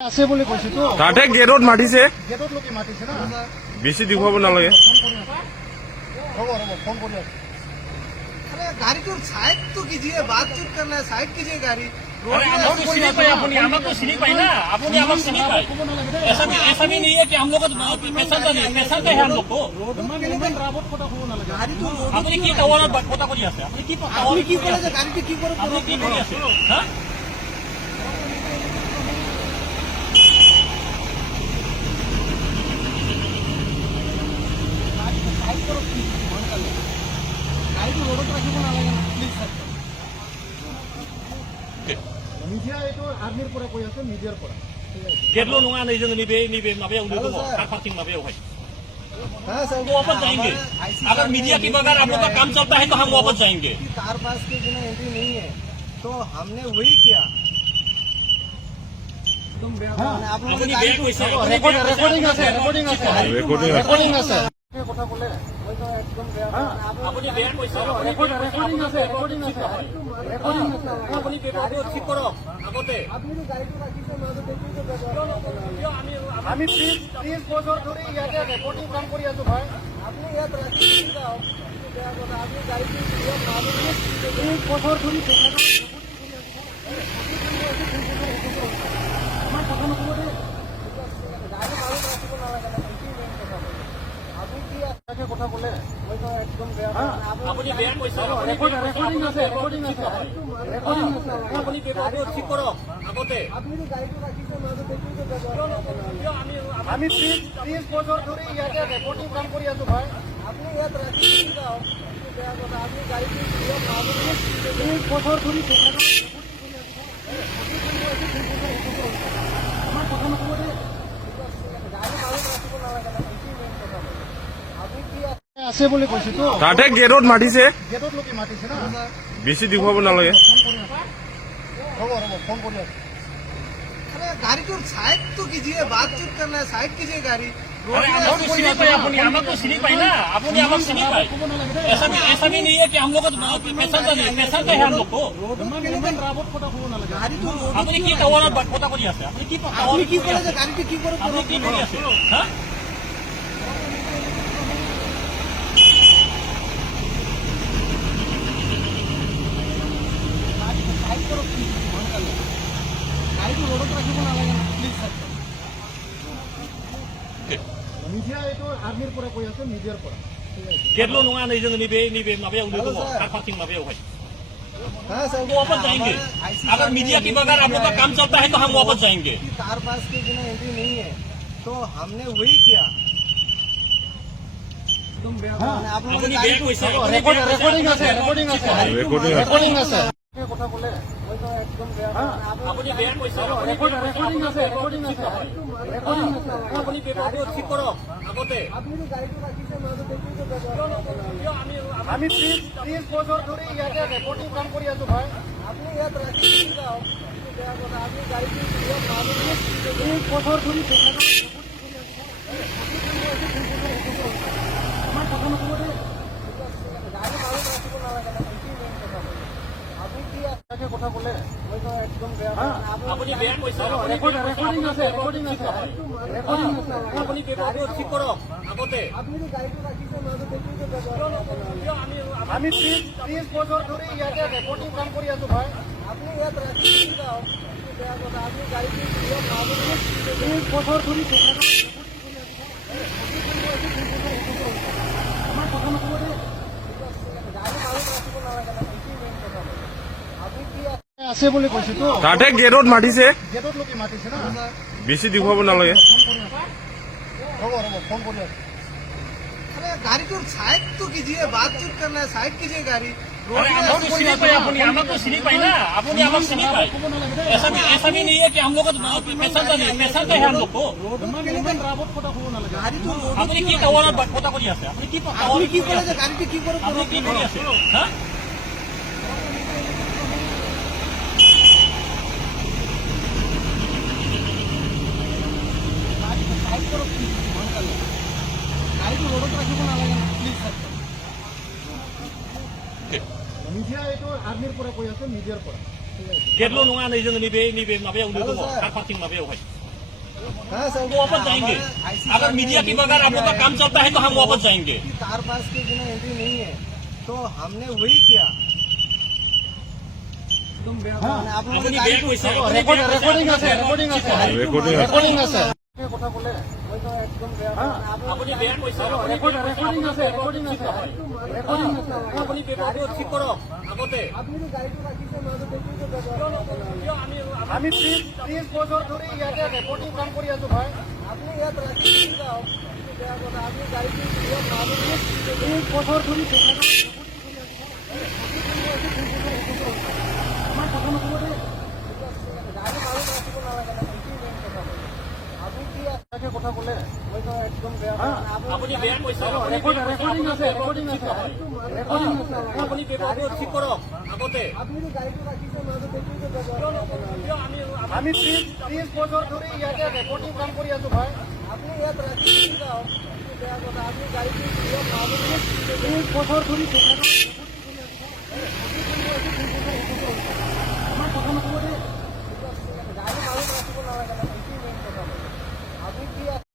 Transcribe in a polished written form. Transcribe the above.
আছে বুলি কৈছে তো তাতে গেটত মাতিছে গেটত লোকে মাতিছে না বেছি দেখুৱাব নালাগে रहो रहो फोन कर अरे गाड़ी को साइड तो कीजिए, बातचीत करना है, साइड कीजिए गाड़ी। ऐसा भी नहीं है कि हम लोग पैसेंजर नहीं, पैसेंजर है हम लोग को। गाड़ी तो আপনি কি টাওয়ার কথা করি আছে, আপনি কি আপনি কি করে গাড়িতে কি করে আপনি কি করি আছে হ্যাঁ गाड़ी तो रोड पर रखिब ना লাগে না প্লিজ স্যার। মিডিয়া এটো আর্মির পরে কই আছে মিডিয়ার পরে गेटलो नङा नै जों नैबे नैबे माबायाव उन्दु दङ कार पार्किंग माबायावहाय हां सर वो वापस जाएंगे। अगर मीडिया के बगैर आप लोग का काम चलता है तो हम वापस जाएंगे। कार पास के बिना एंट्री नहीं है, तो हमने वही किया। तुम आप लोगों ने गाड़ी को রেকর্ডিং আছে রেকর্ডিং আছে কথা বলে ওই তো একদম আপনি বেয়ার কইছে রেকর্ডিং আছে আপনি পেপারটো ঠিক করক আগতে আপনি যদি গাড়ি को রাখিছে না তো দেখি তো আমি 30 বছর ধরে ইয়াতে রেকর্ডিং কাম করি আছো ভাই আপনি ইয়াত রাখিছে দাও আপনি গাড়ি को না তো 30 বছর ধরে আমার কথা না বলে গাড়ি মালুম রাখিব না লাগে না আপনি কি আগে কথা বলে ওই তো একদম আপনি বেয়ার কইছে রেকর্ডিং আছে আপনি পেপারটো ঠিক করক আগতে আপনি যদি গাড়ি को রাখিছে না তো দেখি তো আমি 30 বছর ধরে ইয়াতে রেকর্ডিং কাম করি আছো ভাই আপনি ইয়াত রাখিছে দাও আপনি গাড়ি को না তো 30 বছর ধরে আমার কথা না বলে গাড়ি মালুম রাখিব না লাগে না আপনি কি আছে বুলি কৈছে তো তাতে গেটত মাতিছে গেটত লোকে মাতিছে না বেছি দেখুৱাব নালাগে रहो फोन कर अरे गाड़ी को साइड तो कीजिए, बातचीत करना है, साइड कीजिए गाड़ी। আপনি চিনি পাই আমাকে চিনি পাই না আপনি আমাকে চিনি পাই ऐसा भी नहीं है कि हम लोग पैसेंजर नहीं, पैसेंजर है हम लोग को। गाड़ी तो আপনি কি টাওয়ার কথা করি আছে, আপনি কি আপনি কি করে গাড়িতে কি করে আপনি কি করি আছে হ্যাঁ साइड करो गाड़ी को रोड पर रखिब ना লাগে না প্লিজ স্যার। মিডিয়া এটো আর্মির পরে কই আছে মিডিয়ার পরে गेटलो नङा नै जों नैबे नैबे माबायाव उन्दु दङ कार पार्किंग माबायावहाय हां सर वो वापस जाएंगे। अगर मीडिया के बगैर आप लोग का काम चलता है तो हम वापस जाएंगे। कार पास के बिना एंट्री नहीं है, तो हमने वही किया। तुम आप लोगों ने আপনি गाड़ी বেয়ার को কইছে রেকর্ডিং আছে কথা বলে ওই তো একদম আপনি বেয়ার কইছে রেকর্ডিং আছে আপনি পেপারটো ঠিক করক আগতে আপনি যদি গাড়ি को রাখিছে না তো দেখি তো আমি 30 বছর ধরে ইয়াতে রেকর্ডিং কাম করি আছো ভাই আপনি ইয়াত রাখিছে দাও আপনি গাড়ি को না তো 30 বছর ধরে আমার কথা না বলে গাড়ি মালুম রাখিব না লাগে না আপনি কি আগে কথা বলে ওই তো একদম আপনি বেয়ার কইছে রেকর্ডিং আছে আপনি পেপারটো ঠিক করক আগতে আপনি যদি গাড়ি को রাখিছে না তো দেখি তো আমি 30 বছর ধরে ইয়াতে রেকর্ডিং কাম করি আছো ভাই আপনি ইয়াত রাখিছে দাও আপনি গাড়ি को না তো 30 বছর ধরে আমার কথা না বলে গাড়ি মালুম রাখিব না লাগে না আপনি কি আছে বুলি কৈছে তো তাতে গেটত মাতিছে গেটত লোকে মাতিছে না বেছি দেখুৱাব নালাগে रहो फोन कर अरे गाड़ी को साइड तो कीजिए, बातचीत करना है, साइड कीजिए गाड़ी। আমাকে চিনি পাই আমাকে চিনি পাই না আপনি আমাকে চিনি পাই ऐसा भी नहीं है कि हम लोग पैसेंजर नहीं, पैसेंजर है हम लोग को। गाड़ी तो আপনি কি টাওয়ার কথা করি আছে, আপনি কি আপনি কি করে গাড়িতে কি করে আপনি কি করি আছে হ্যাঁ साइड करो गाड़ी को रोड पर रखिब ना লাগে না প্লিজ স্যার। মিডিয়া এটো আর্মির পরে কই আছে মিডিয়ার পরে गेटलो नङा नै जों नैबे नैबे माबायाव उन्दु दङ कार पार्किंग माबायावहाय हाँ सर, वो वापस जाएंगे। अगर मीडिया के बगैर आप लोग का काम चलता है तो हम वापस जाएंगे। कार पास के बिना एंट्री नहीं है, तो हमने वही किया। तुम आप लोगों ने गाड़ी को রেকর্ডিং আছে রেকর্ডিং আছে কথা বলে ওই তো একদম বেয়া আপুনি বেয়া কৈছে, রেকর্ডিং আছে আপুনি পেপাৰটো ঠিক কৰক আগতে। আপনি তো গাড়িটো রাখিছে মাজত দেখি তো আমি 30 বছর ধরে ইয়াতে রেকর্ডিং কাম কৰি আছো ভাই আপনি ইয়াত রাখি যাও, বেয়া কথা। আপনি গাড়িটো ইয়াত মাজত 30 বছর ধরে গাড়ি মাজত রাখিব নালাগে না, এইটোৱে মেইন কথা। আপনি কি কথা বলে ওই তো একদম বেয়া আপুনি বেয়া কৈছে, রেকর্ডিং আছে আপুনি পেপাৰটো ঠিক কৰক আগতে। আপনি তো গাড়িটো রাখিছে মাজত দেখি তো আমি 30 বছর ধরে ইয়াতে রেকর্ডিং কাম কৰি আছো ভাই আপনি ইয়াত রাখি যাও, বেয়া কথা। আপনি গাড়িটো ইয়াত মাজত 30 বছর ধরে